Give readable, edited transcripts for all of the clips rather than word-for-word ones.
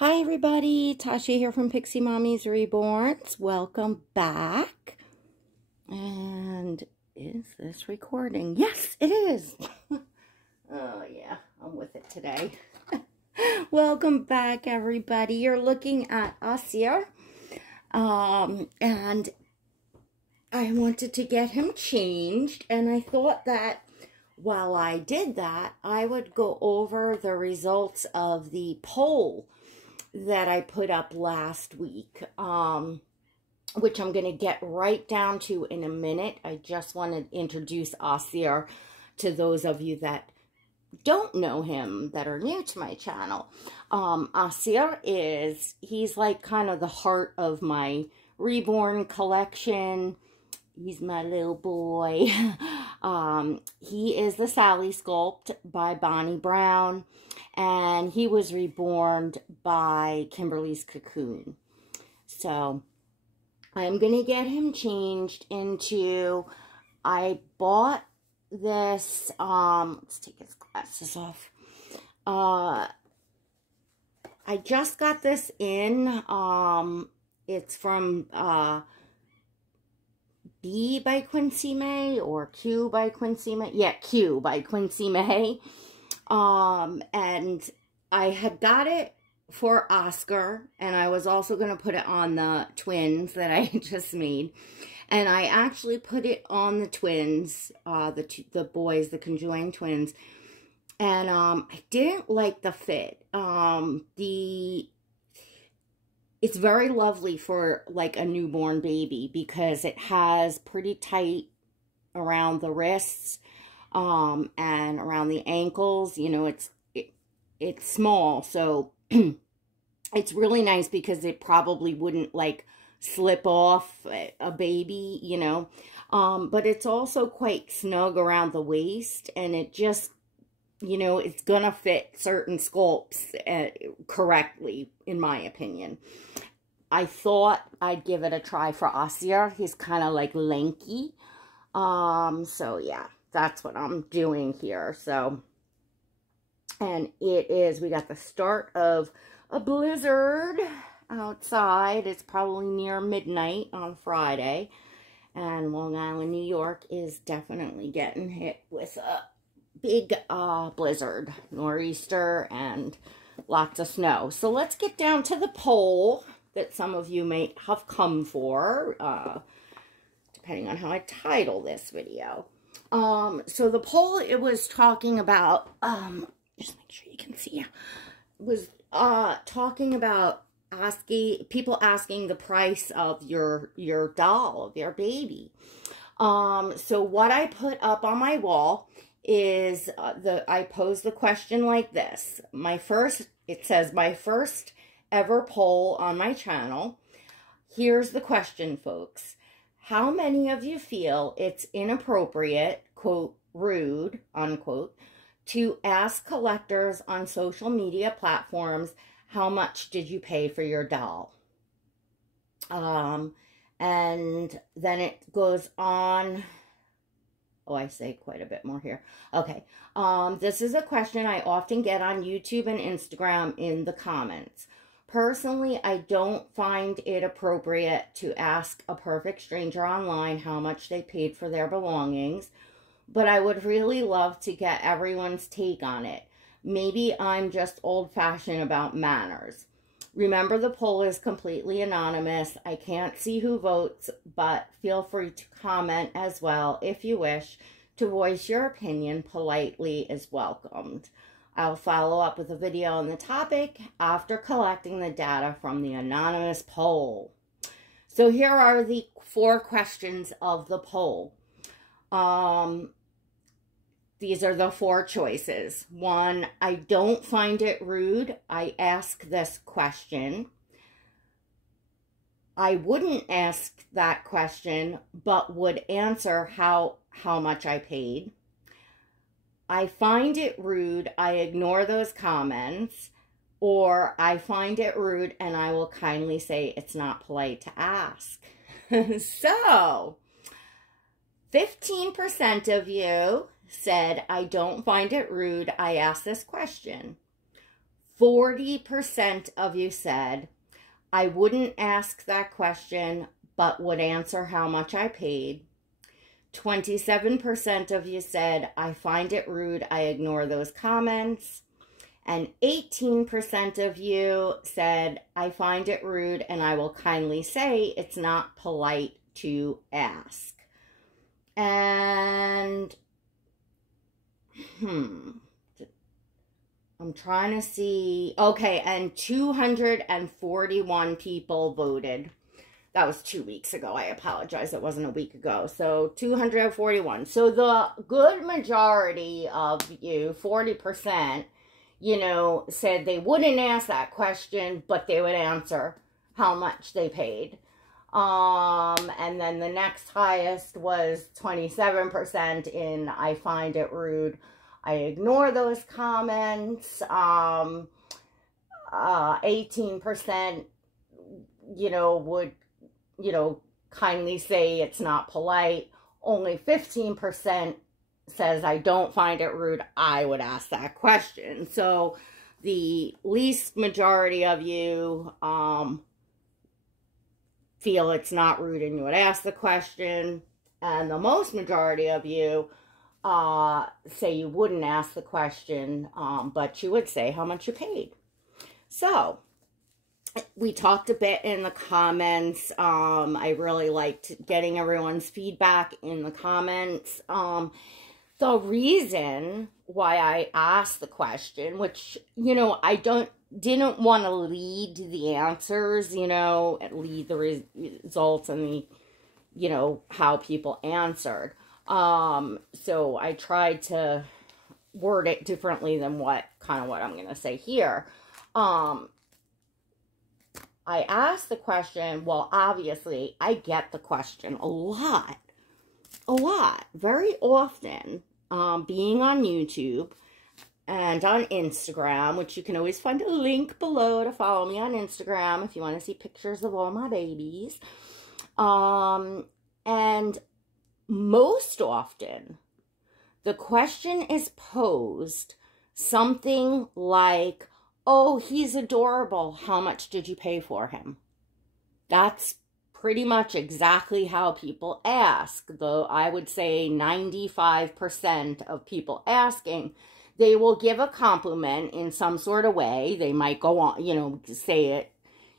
Hi everybody, Tasha here from Pixie Mommy's Reborns. Welcome back. And is this recording? Yes, it is. Oh yeah, I'm with it today. Welcome back everybody. You're looking at Aasir. And I wanted to get him changed, and I thought that while I did that, I would go over the results of the poll that I put up last week, which I'm going to get right down to in a minute. I just want to introduce Aasir to those of you that don't know him, that are new to my channel. Aasir he's like kind of the heart of my Reborn collection. He's my little boy. He is the Sally sculpt by Bonnie Brown, and he was reborned by Kymberlee's Cocoon. So I'm going to get him changed into, I bought this, let's take his glasses off. I just got this in, it's from, B by Quincy May, or Q by Quincy May. Yeah, Q by Quincy May. And I had got it for Oscar, and I was also going to put it on the twins that I just made. And I actually put it on the twins, the boys, the conjoined twins. And I didn't like the fit. It's very lovely for like a newborn baby because it has pretty tight around the wrists and around the ankles. You know, it's small, so it's really nice because it probably wouldn't like slip off a baby, you know. But it's also quite snug around the waist, and it just, you know, it's gonna fit certain sculpts correctly, in my opinion. I thought I'd give it a try for Aasir. He's kind of like lanky. So yeah, that's what I'm doing here. So, and we got the start of a blizzard outside. It's probably near midnight on Friday. And Long Island, New York is definitely getting hit with a big blizzard, nor'easter, and lots of snow. So let's get down to the poll that some of you may have come for, depending on how I title this video. So the poll, it was talking about, just make sure you can see, was talking about people asking the price of your doll, of your baby. So what I put up on my wall is I posed the question like this. It says my first ever poll on my channel. Here's the question, folks. How many of you feel it's inappropriate, quote, rude, unquote, to ask collectors on social media platforms, how much did you pay for your doll? And then it goes on. Oh, I say quite a bit more here. Okay. This is a question I often get on YouTube and Instagram in the comments. Personally, I don't find it appropriate to ask a perfect stranger online how much they paid for their belongings, but I would really love to get everyone's take on it. Maybe I'm just old-fashioned about manners. Remember, the poll is completely anonymous. I can't see who votes, but feel free to comment as well if you wish. To voice your opinion politely is welcomed. I'll follow up with a video on the topic after collecting the data from the anonymous poll. So here are the 4 questions of the poll. These are the 4 choices. 1, I don't find it rude. I ask this question. I wouldn't ask that question, but would answer how much I paid. I find it rude. I ignore those comments. Or I find it rude and I will kindly say it's not polite to ask. So, 15% of you said, I don't find it rude. I ask this question. 40% of you said, I wouldn't ask that question, but would answer how much I paid. 27% of you said, I find it rude, I ignore those comments. And 18% of you said, I find it rude and I will kindly say it's not polite to ask. And, I'm trying to see. Okay, and 241 people voted. That was 2 weeks ago. I apologize. It wasn't a week ago. So 241. So the good majority of you, 40%, said they wouldn't ask that question, but they would answer how much they paid. And then the next highest was 27% in I find it rude, I ignore those comments. 18%, would, kindly say it's not polite. Only 15% says I don't find it rude, I would ask that question. So the least majority of you feel it's not rude and you would ask the question, and the most majority of you say you wouldn't ask the question, but you would say how much you paid. So we talked a bit in the comments. I really liked getting everyone's feedback in the comments. The reason why I asked the question, which, I didn't want to lead the answers, lead the results and the, how people answered. So I tried to word it differently than what I'm going to say here. I asked the question, well, obviously, I get the question a lot, very often, being on YouTube and on Instagram, which you can always find a link below to follow me on Instagram if you want to see pictures of all my babies. And most often, the question is posed something like, oh, he's adorable, how much did you pay for him? That's pretty much exactly how people ask. Though I would say 95% of people asking, they will give a compliment in some sort of way. They might go on, say it,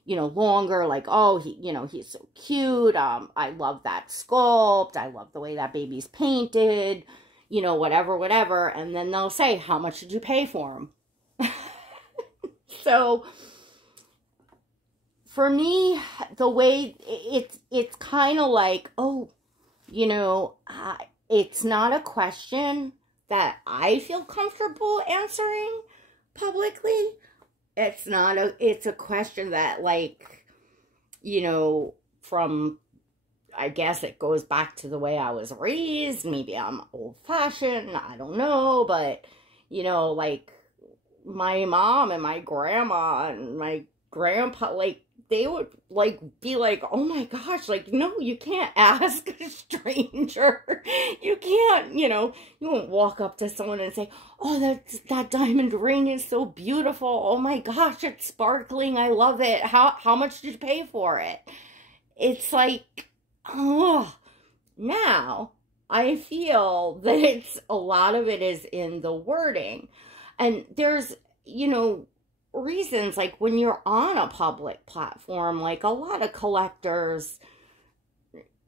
longer, like, oh, he's so cute. I love that sculpt. I love the way that baby's painted, whatever. And then they'll say, how much did you pay for him? So for me, the way it's kind of like, oh, it's not a question that I feel comfortable answering publicly. It's a question that, like, from, I guess it goes back to the way I was raised. Maybe I'm old-fashioned, I don't know, but, like, my mom and my grandma and my grandpa, like, they would, like, be like, oh my gosh, like, no, you can't ask a stranger. You can't, you won't walk up to someone and say, oh, that diamond ring is so beautiful. Oh my gosh, it's sparkling. I love it. How much did you pay for it? It's like, oh, now I feel that a lot of it is in the wording. And there's, reasons, like when you're on a public platform, like a lot of collectors,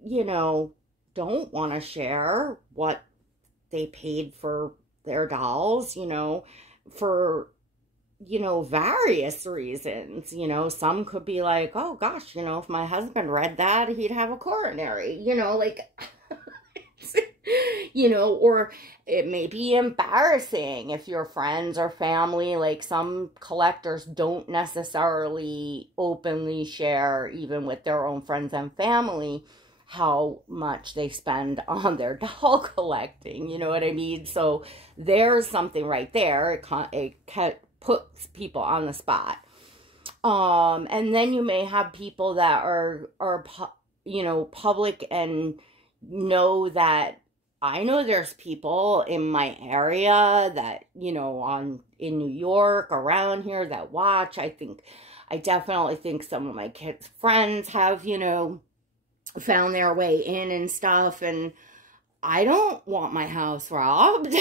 don't want to share what they paid for their dolls, for, various reasons. Some could be like, oh gosh, if my husband read that, he'd have a coronary, like, or it may be embarrassing if your friends or family, like some collectors don't necessarily openly share, even with their own friends and family, how much they spend on their doll collecting, you know what I mean? So there's something right there. It puts people on the spot. And then you may have people that are public and know that I know there's people in my area that, you know, in New York, around here, that watch. I definitely think some of my kids' friends have, you know, found their way in and stuff, and I don't want my house robbed.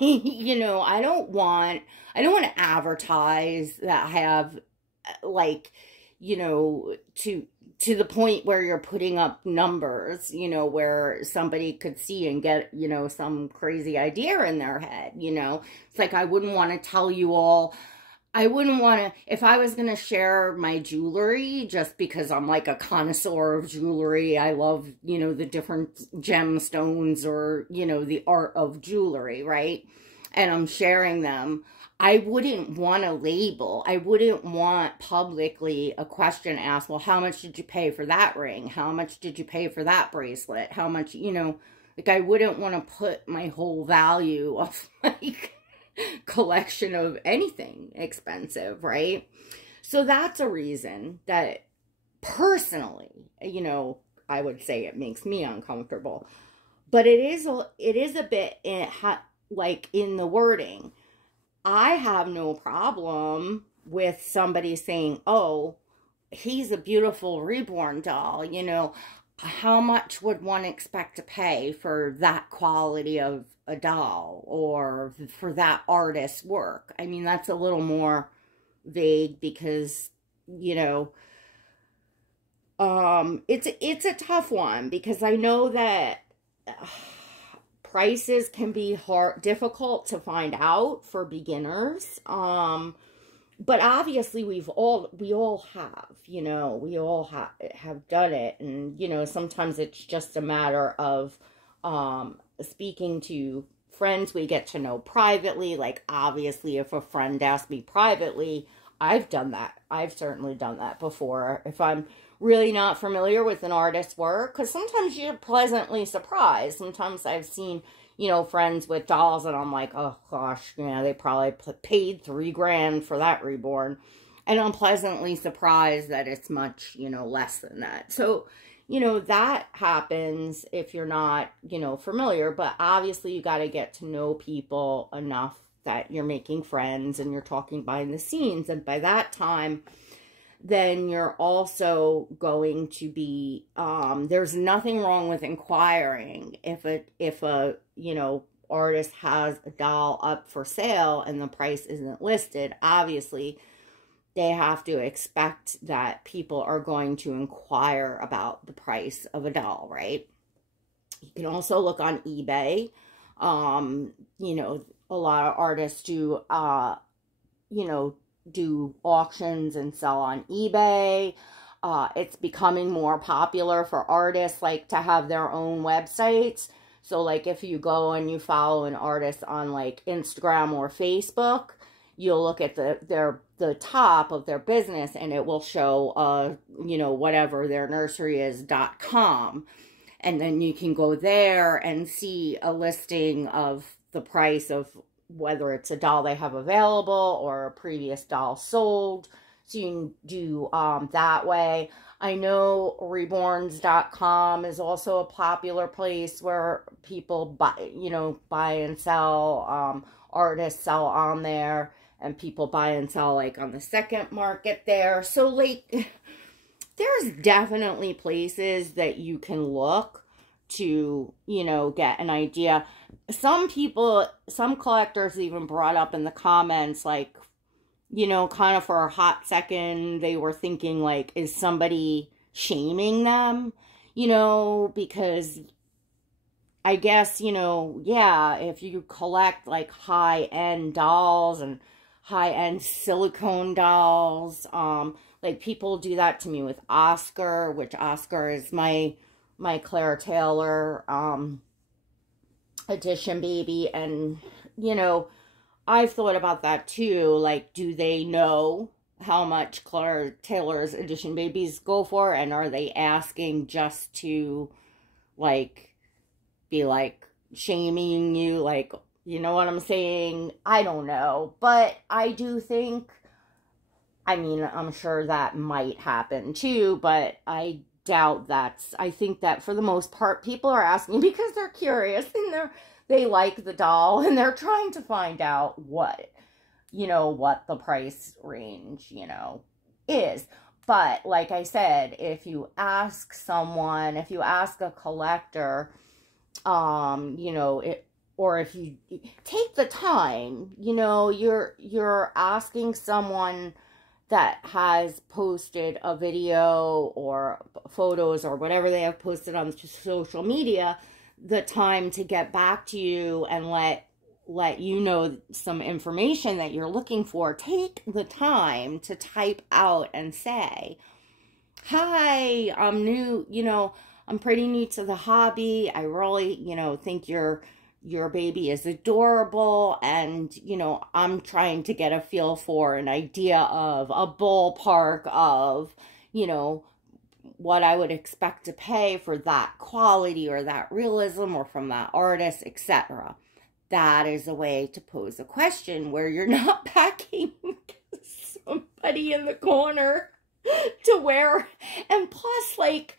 You know, I don't want to advertise that I have, like, you know, to the point where you're putting up numbers, you know, where somebody could see and get, you know, some crazy idea in their head, you know. It's like, I wouldn't want to tell you all. I wouldn't want to, if I was going to share my jewelry, just because I'm like a connoisseur of jewelry, I love, you know, the different gemstones, or, you know, the art of jewelry, right? And I'm sharing them. I wouldn't want a label. I wouldn't want publicly a question asked, well, how much did you pay for that ring? How much did you pay for that bracelet? How much, you know, like, I wouldn't want to put my whole value of, like, collection of anything expensive, right? So that's a reason that, personally, you know, I would say it makes me uncomfortable. But it is a bit like in the wording. I have no problem with somebody saying, oh, he's a beautiful reborn doll, you know, how much would one expect to pay for that quality of a doll, or for that artist's work? I mean, that's a little more vague, because, you know, it's a tough one, because I know that prices can be difficult to find out for beginners. But obviously we all have, you know, we all have done it. And, you know, sometimes it's just a matter of, speaking to friends we get to know privately. Like, obviously, if a friend asks me privately, I've done that. I've certainly done that before. If I'm really not familiar with an artist's work, because sometimes you're pleasantly surprised. Sometimes I've seen, you know, friends with dolls, and I'm like, oh gosh, you know, they probably paid $3,000 for that reborn. And I'm pleasantly surprised that it's much, you know, less than that. So, you know, that happens if you're not, you know, familiar. But obviously you got to get to know people enough that you're making friends and you're talking behind the scenes. And by that time, then you're also going to be, there's nothing wrong with inquiring. If a, you know, artist has a doll up for sale and the price isn't listed, obviously they have to expect that people are going to inquire about the price of a doll, right? You can also look on eBay. You know, a lot of artists do, you know, do auctions and sell on eBay. It's becoming more popular for artists, like, to have their own websites. So, like, if you go and you follow an artist on, like, Instagram or Facebook, you'll look at the top of their business, and it will show, you know, whatever their nursery is, .com. And then you can go there and see a listing of the price of whether it's a doll they have available or a previous doll sold. So you can do that way. I know reborns.com is also a popular place where people buy, you know, buy and sell. Artists sell on there, and people buy and sell, like, on the second market there. So, like, there's definitely places that you can look to, you know, get an idea. Some collectors even brought up in the comments, like, you know, kind of for a hot second, they were thinking, like, is somebody shaming them? You know, because I guess, you know, yeah, if you collect, like, high-end dolls and high-end silicone dolls, like, people do that to me with Oscar, which Oscar is my Claire Taylor, edition baby. And, you know, I've thought about that too. Like, do they know how much Claire Taylor's edition babies go for? And are they asking just to, like, be, like, shaming you? Like, you know what I'm saying? I don't know. But I do think, I mean, I'm sure that might happen too, but I doubt that's, I think that for the most part, people are asking because they're curious and they like the doll and they're trying to find out what, you know, what the price range, you know, is. But like I said, if you ask someone, if you ask a collector, you know, or if you take the time, you know, you're asking someone that has posted a video or photos or whatever they have posted on social media, the time to get back to you and let you know some information that you're looking for. Take the time to type out and say, hi, I'm new, you know, I'm pretty new to the hobby. I really, you know, think your baby is adorable, and, you know, I'm trying to get a feel for an idea of a ballpark of, you know, what I would expect to pay for that quality or that realism or from that artist, etc. That is a way to pose a question where you're not packing somebody in the corner to wear. And plus, like,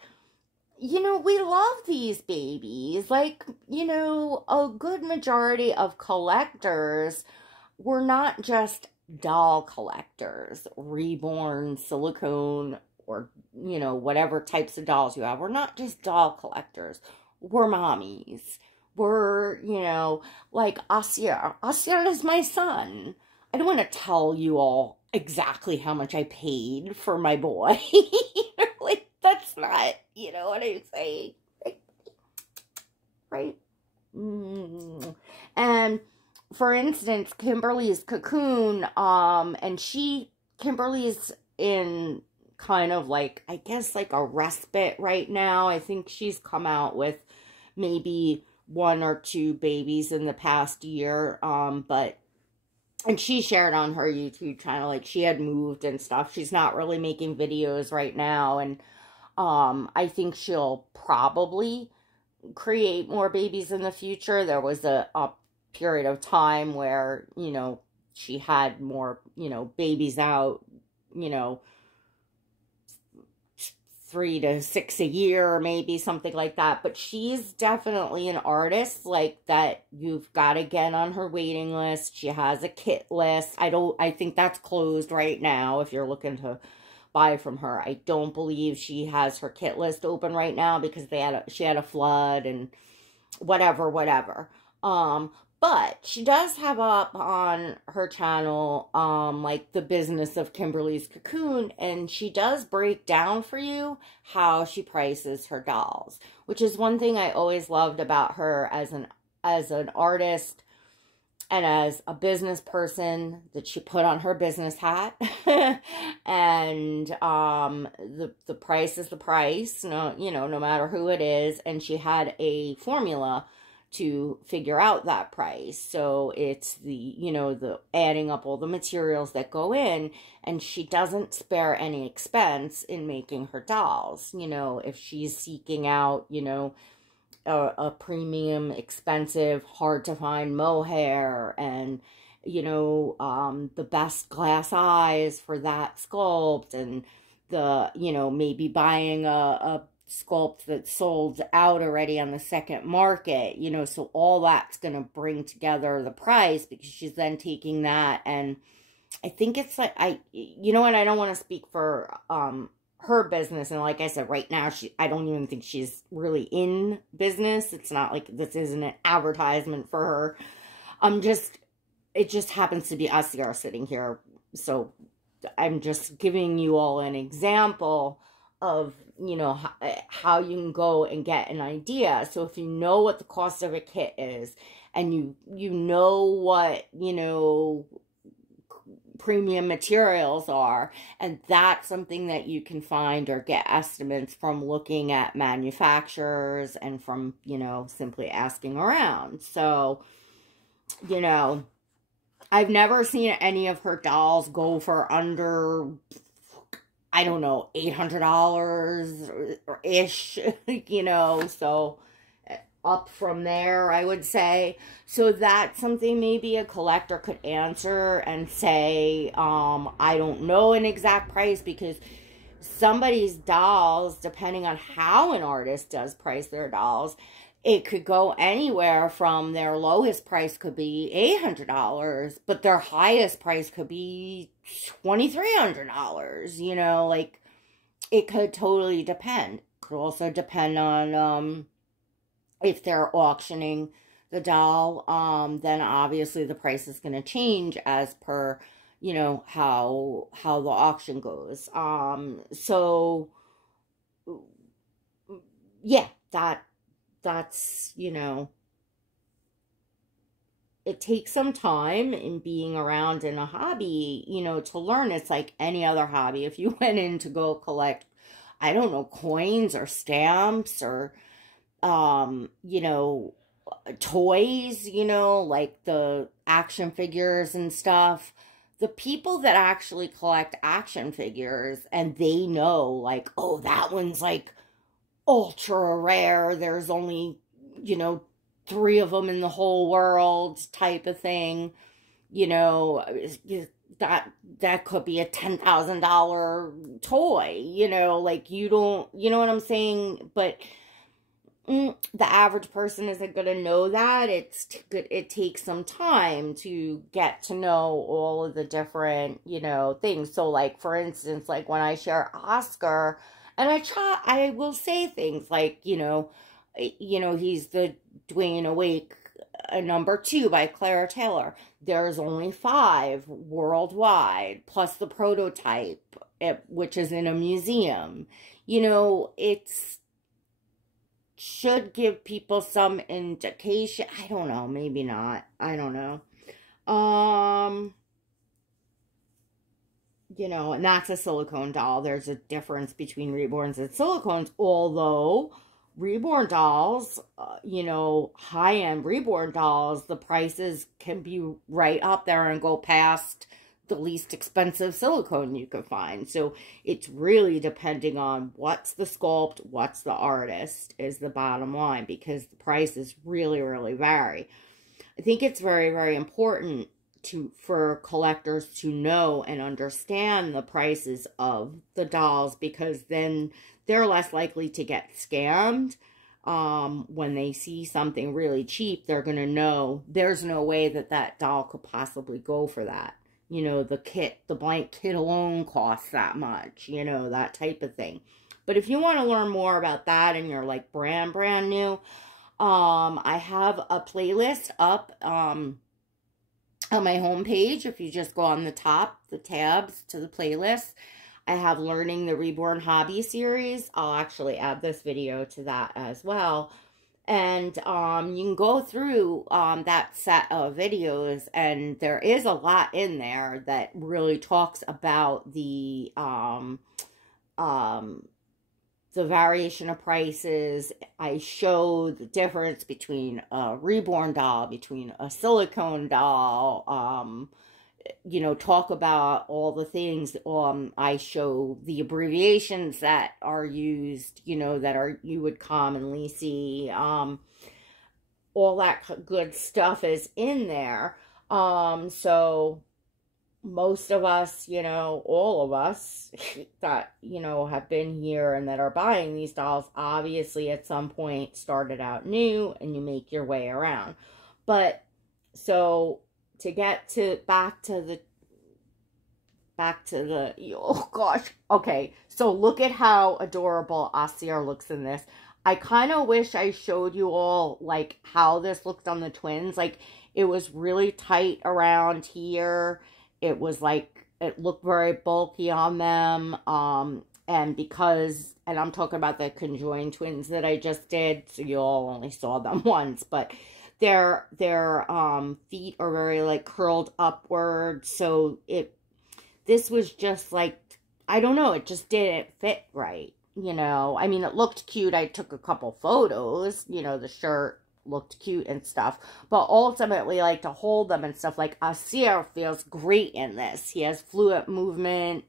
you know, we love these babies. Like, you know, a good majority of collectors, we're not just doll collectors, reborn, silicone, or, you know, whatever types of dolls you have. We're not just doll collectors. We're mommies. We're, you know, like Aasir. Aasir is my son. I don't want to tell you all exactly how much I paid for my boy. Like, that's not, you know what I'm saying? Right? And for instance, Kymberlee's Cocoon, and Kymberlee's in kind of like, I guess, like a respite right now. I think she's come out with maybe 1 or 2 babies in the past year, and she shared on her YouTube channel, like, she had moved and stuff. She's not really making videos right now, and I think she'll probably create more babies in the future. There was a period of time where, you know, she had more, you know, babies out, you know, 3 to 6 a year, or maybe something like that. But she's definitely an artist like that you've got to get on her waiting list. She has a kit list. I think that's closed right now if you're looking to buy from her. I don't believe she has her kit list open right now because she had a flood and whatever. But she does have up on her channel, like, the business of Kymberlee's Cocoon, and she does break down for you how she prices her dolls, which is one thing I always loved about her as an artist and as a business person, that she put on her business hat. And the price is the price, no, you know, no matter who it is. And she had a formula to figure out that price. So it's the, you know, the adding up all the materials that go in, and she doesn't spare any expense in making her dolls. You know, if she's seeking out, you know, a premium, expensive, hard to find mohair, and, you know, the best glass eyes for that sculpt, and the, you know, maybe buying a sculpt that's sold out already on the second market, you know, so all that's going to bring together the price, because she's then taking that, and I think it's like, you know what, I don't want to speak for her business, and like I said, right now, I don't even think she's really in business. It's not like this isn't an advertisement for her. It just happens to be Aasir sitting here, so I'm just giving you all an example of, you know, how you can go and get an idea. So if you know what the cost of a kit is, and you know what, you know, premium materials are, and that's something that you can find or get estimates from looking at manufacturers and from, you know, simply asking around. So, you know, I've never seen any of her dolls go for under, I don't know, $800-ish, you know, so up from there, I would say. So that's something maybe a collector could answer and say, I don't know an exact price, because somebody's dolls, depending on how an artist does price their dolls, it could go anywhere from their lowest price could be $800, but their highest price could be $2,300, you know, like, it could totally depend. Could also depend on, if they're auctioning the doll, then obviously the price is going to change as per, you know, how the auction goes. So, yeah, that's, you know, it takes some time in being around in a hobby, you know, to learn. It's like any other hobby. If you went in to go collect, I don't know, coins or stamps or, you know, toys, you know, like the action figures and stuff, the people that actually collect action figures and they know, like, oh, that one's like ultra rare, there's only, you know, 3 of them in the whole world type of thing, you know, that could be a $10,000 toy, you know, like, you don't, you know what I'm saying? But the average person isn't going to know that. It takes some time to get to know all of the different, you know, things. So, like, for instance, like when I share Oscar, and I will say things like, you know, he's the Dwayne Awake #2 by Clara Taylor. There's only 5 worldwide, plus the prototype, which is in a museum. You know, it's should give people some indication. I don't know, maybe not. I don't know. You know, and that's a silicone doll. There's a difference between reborns and silicones, although reborn dolls, you know, high-end reborn dolls, the prices can be right up there and go past the least expensive silicone you could find. So it's really depending on what's the sculpt, what's the artist is the bottom line, because the prices really, really vary. I think it's very, very important for collectors to know and understand the prices of the dolls, because then they're less likely to get scammed. When they see something really cheap, they're going to know there's no way that doll could possibly go for that. You know, the blank kit alone costs that much, you know, that type of thing. But if you want to learn more about that and you're like brand new, I have a playlist up, on my homepage. If you just go on the top, the tabs to the playlist, I have Learning the Reborn Hobby series. I'll actually add this video to that as well. And you can go through that set of videos, and there is a lot in there that really talks about the variation of prices. I show the difference between a reborn doll, between a silicone doll, you know, talk about all the things. I show the abbreviations that are used, you know, you would commonly see. All that good stuff is in there. So most of us, you know, all of us that, you know, have been here and that are buying these dolls, obviously at some point started out new and you make your way around. But so to get back to the oh gosh, okay, so look at how adorable Aasir looks in this. I kind of wish I showed you all like how this looked on the twins. Like, it was really tight around here. It was like, it looked very bulky on them. And I'm talking about the conjoined twins that I just did, so you all only saw them once, but their feet are very like curled upward. So this was just like, I don't know, it just didn't fit right, you know. I mean, it looked cute. I took a couple photos, you know, the shirt looked cute and stuff, but ultimately, like, to hold them and stuff, like, Aasir feels great in this. He has fluid movement,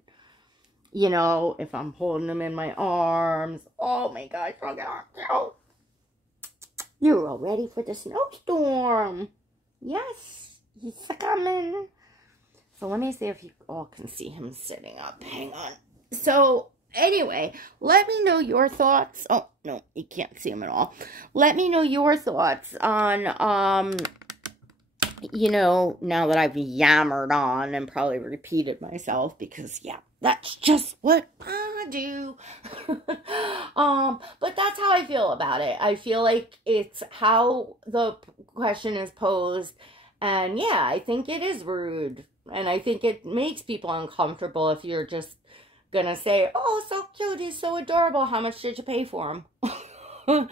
you know, if I'm holding him in my arms. Oh my gosh, look at him. You're all ready for the snowstorm. Yes, he's coming. So let me see if you all can see him sitting up. Hang on. So Anyway, let me know your thoughts. Oh, no, you can't see them at all. Let me know your thoughts on, you know, now that I've yammered on and probably repeated myself because, yeah, that's just what I do. But that's how I feel about it. I feel like it's how the question is posed. And yeah, I think it is rude. And I think it makes people uncomfortable if you're just gonna say, "Oh, so cute, he's so adorable. How much did you pay for him?"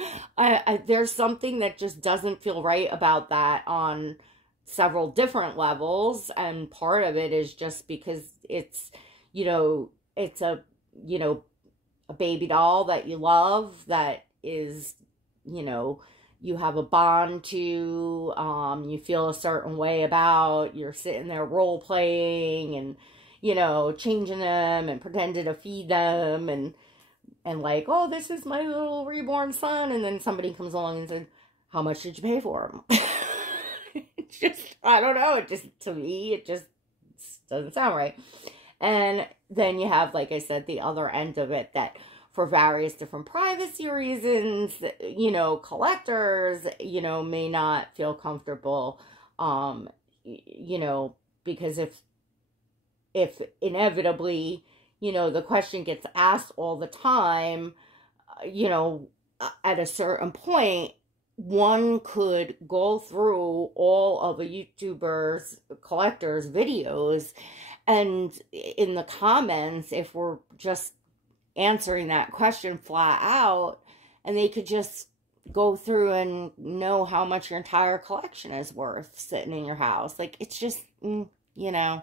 There's something that just doesn't feel right about that on several different levels, and part of it is just because it's, you know, it's a, you know, a baby doll that you love, that is, you know, you have a bond to, you feel a certain way about, you're sitting there role playing and, you know, changing them and pretending to feed them and like, oh, this is my little reborn son, and then somebody comes along and says, how much did you pay for him? It's just, I don't know, it just, to me, it just doesn't sound right. And then you have, like I said, the other end of it, that for various different privacy reasons, you know, collectors, you know, may not feel comfortable, you know, because if inevitably, you know, the question gets asked all the time, you know, at a certain point, one could go through all of a YouTuber's collector's videos, and in the comments, if we're just answering that question flat out, and they could just go through and know how much your entire collection is worth sitting in your house. Like, it's just, you know,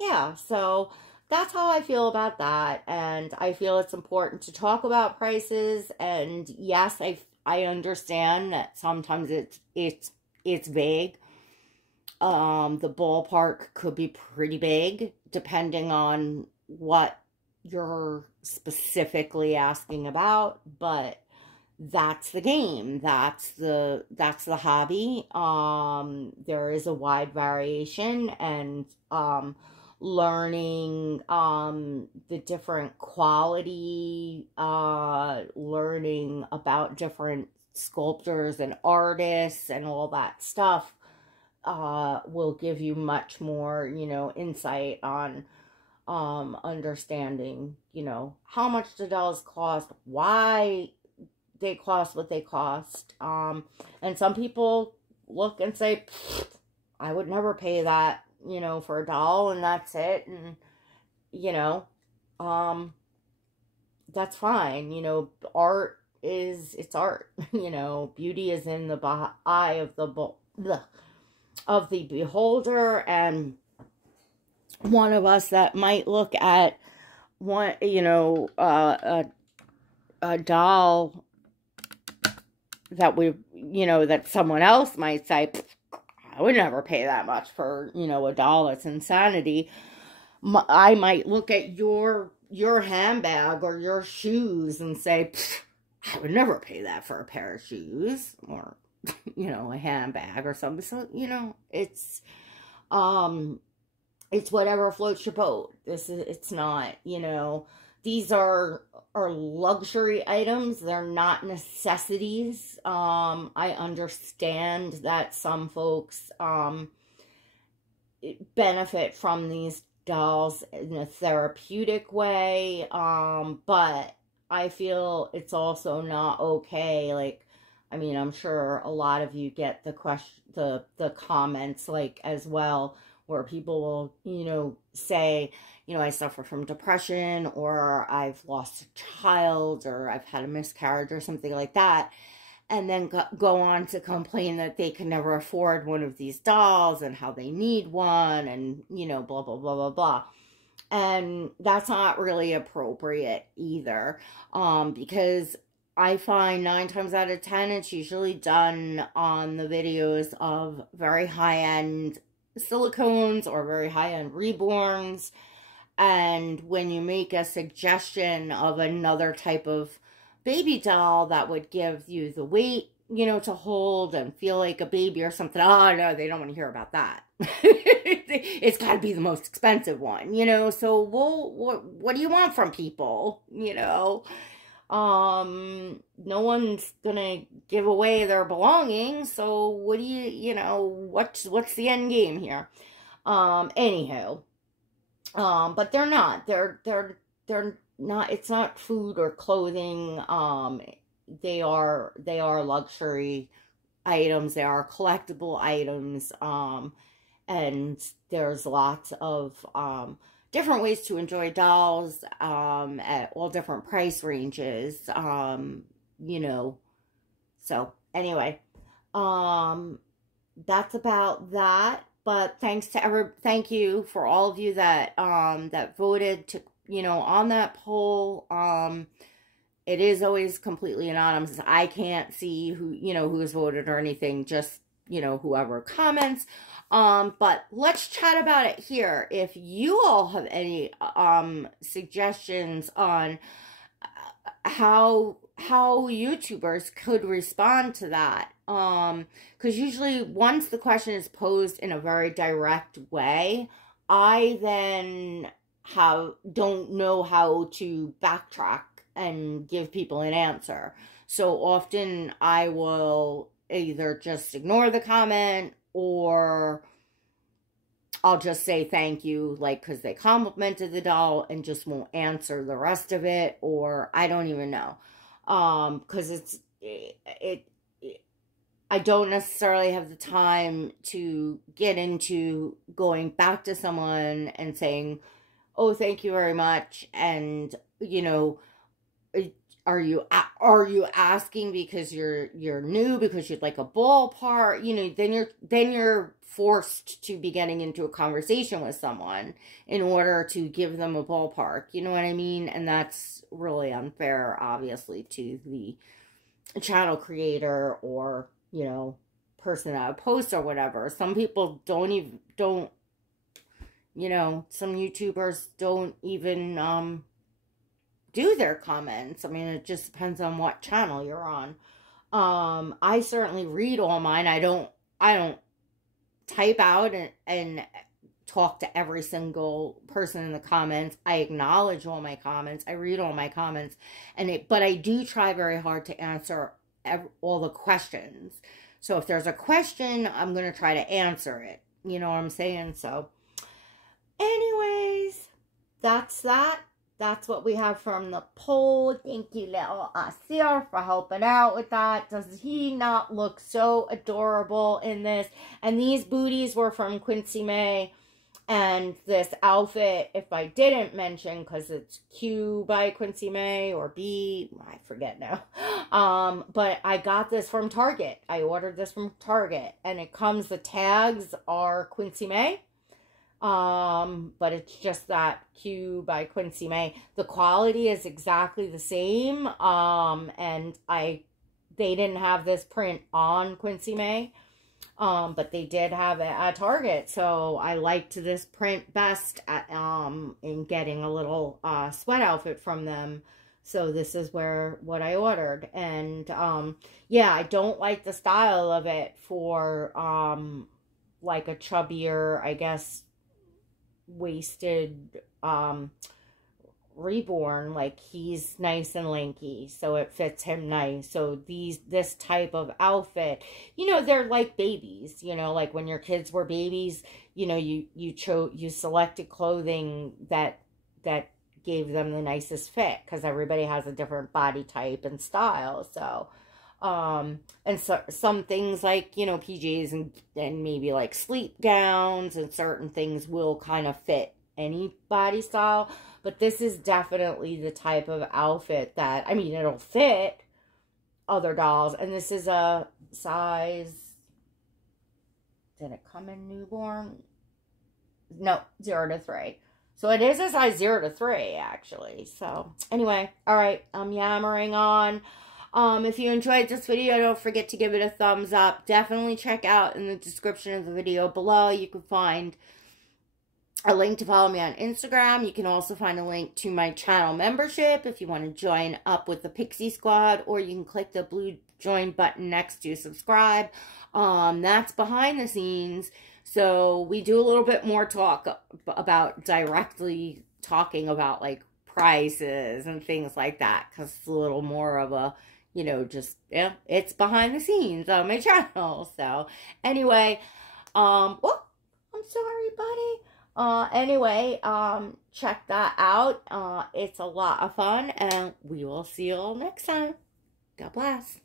yeah, so that's how I feel about that. And I feel it's important to talk about prices. And yes, I understand that sometimes it's vague. The ballpark could be pretty big depending on what you're specifically asking about, but that's the game. That's the hobby. There is a wide variation, and learning the different quality, learning about different sculptors and artists and all that stuff will give you much more, you know, insight on understanding, you know, how much the dolls cost, why they cost what they cost. And some people look and say, I would never pay that, you know, for a doll, and that's it. And, you know, that's fine. You know, art is, it's art. You know, beauty is in the eye of the beholder. And one of us that might look at one, you know, a doll that we, you know, that someone else might say, I would never pay that much for, you know, a doll. It's insanity. I might look at your handbag or your shoes and say, I would never pay that for a pair of shoes, or, you know, a handbag or something. So, you know, it's whatever floats your boat. It's not, you know, these are luxury items. They're not necessities. I understand that some folks benefit from these dolls in a therapeutic way, but I feel it's also not okay. Like, I mean, I'm sure a lot of you get the comments, like, as well, where people will, you know, say, you know, I suffer from depression, or I've lost a child, or I've had a miscarriage, or something like that, and then go on to complain that they can never afford one of these dolls, and how they need one, and, you know, blah, blah, blah, blah, blah. And that's not really appropriate either, because I find 9 times out of 10, it's usually done on the videos of very high-end silicones or very high-end reborns. And when you make a suggestion of another type of baby doll that would give you the weight you know, to hold and feel like a baby or something. Oh, no, they don't want to hear about that. It's got to be the most expensive one, you know? So, well, what do you want from people, you know? No one's gonna give away their belongings, so what do you know, what's the end game here? Anywho, but they're not, it's not food or clothing. They are luxury items, they are collectible items, and there's lots of, different ways to enjoy dolls, at all different price ranges, you know. So anyway, that's about that. But thank you for all of you that that voted to, you know, on that poll. It is always completely anonymous. I can't see who, you know, who has voted or anything, just, you know, whoever comments. But let's chat about it here. If you all have any suggestions on how YouTubers could respond to that, because usually once the question is posed in a very direct way, I then don't know how to backtrack and give people an answer. So often I will either just ignore the comment, or I'll just say thank you, like, because they complimented the doll, and just won't answer the rest of it, or I don't even know. Because I don't necessarily have the time to get into going back to someone and saying, oh, thank you very much, and, you know, are you asking because you're new, because you'd like a ballpark, you know, then you're forced to be getting into a conversation with someone in order to give them a ballpark, you know what I mean? And that's really unfair, obviously, to the channel creator, or, you know, person that posts or whatever. Some people don't, you know, some YouTubers don't even do their comments. I mean, it just depends on what channel you're on. I certainly read all mine. I don't type out and talk to every single person in the comments. I acknowledge all my comments. I read all my comments, but I do try very hard to answer all the questions. So if there's a question, I'm going to try to answer it. You know what I'm saying? So anyways, that's that. That's what we have from the poll. Thank you, little Aasir, for helping out with that. Does he not look so adorable in this? And these booties were from Quincy May. And this outfit, if I didn't mention, because it's Q by Quincy May, or B, I forget now. But I got this from Target. I ordered this from Target. And it comes, the tags are Quincy May. But it's just that Q by Quincy May. The quality is exactly the same. And they didn't have this print on Quincy May. But they did have it at Target. So I liked this print best in getting a little, sweat outfit from them. So this is what I ordered. And, yeah, I don't like the style of it for, like a chubbier, I guess, waisted Reborn. Like, he's nice and lanky, so it fits him nice. So this type of outfit, you know, they're like babies, you know, like when your kids were babies, you know, you selected clothing that gave them the nicest fit, because everybody has a different body type and style. So and so some things, like, you know, PJs and maybe like sleep gowns and certain things will kind of fit any body style. But this is definitely the type of outfit that, I mean, it'll fit other dolls. And this is a size, did it come in newborn? No, 0 to 3. So it is a size 0 to 3, actually. So anyway, all right, I'm yammering on. If you enjoyed this video, don't forget to give it a thumbs up. Definitely check out in the description of the video below. You can find a link to follow me on Instagram. You can also find a link to my channel membership if you want to join up with the Pixie Squad, or you can click the blue join button next to subscribe. That's behind the scenes. So we do a little bit more talk about directly talking about like prices and things like that, because it's a little more of a, you know, just, yeah, it's behind the scenes on my channel. So anyway, oh, I'm sorry, buddy. Anyway, check that out. It's a lot of fun, and we will see you all next time. God bless.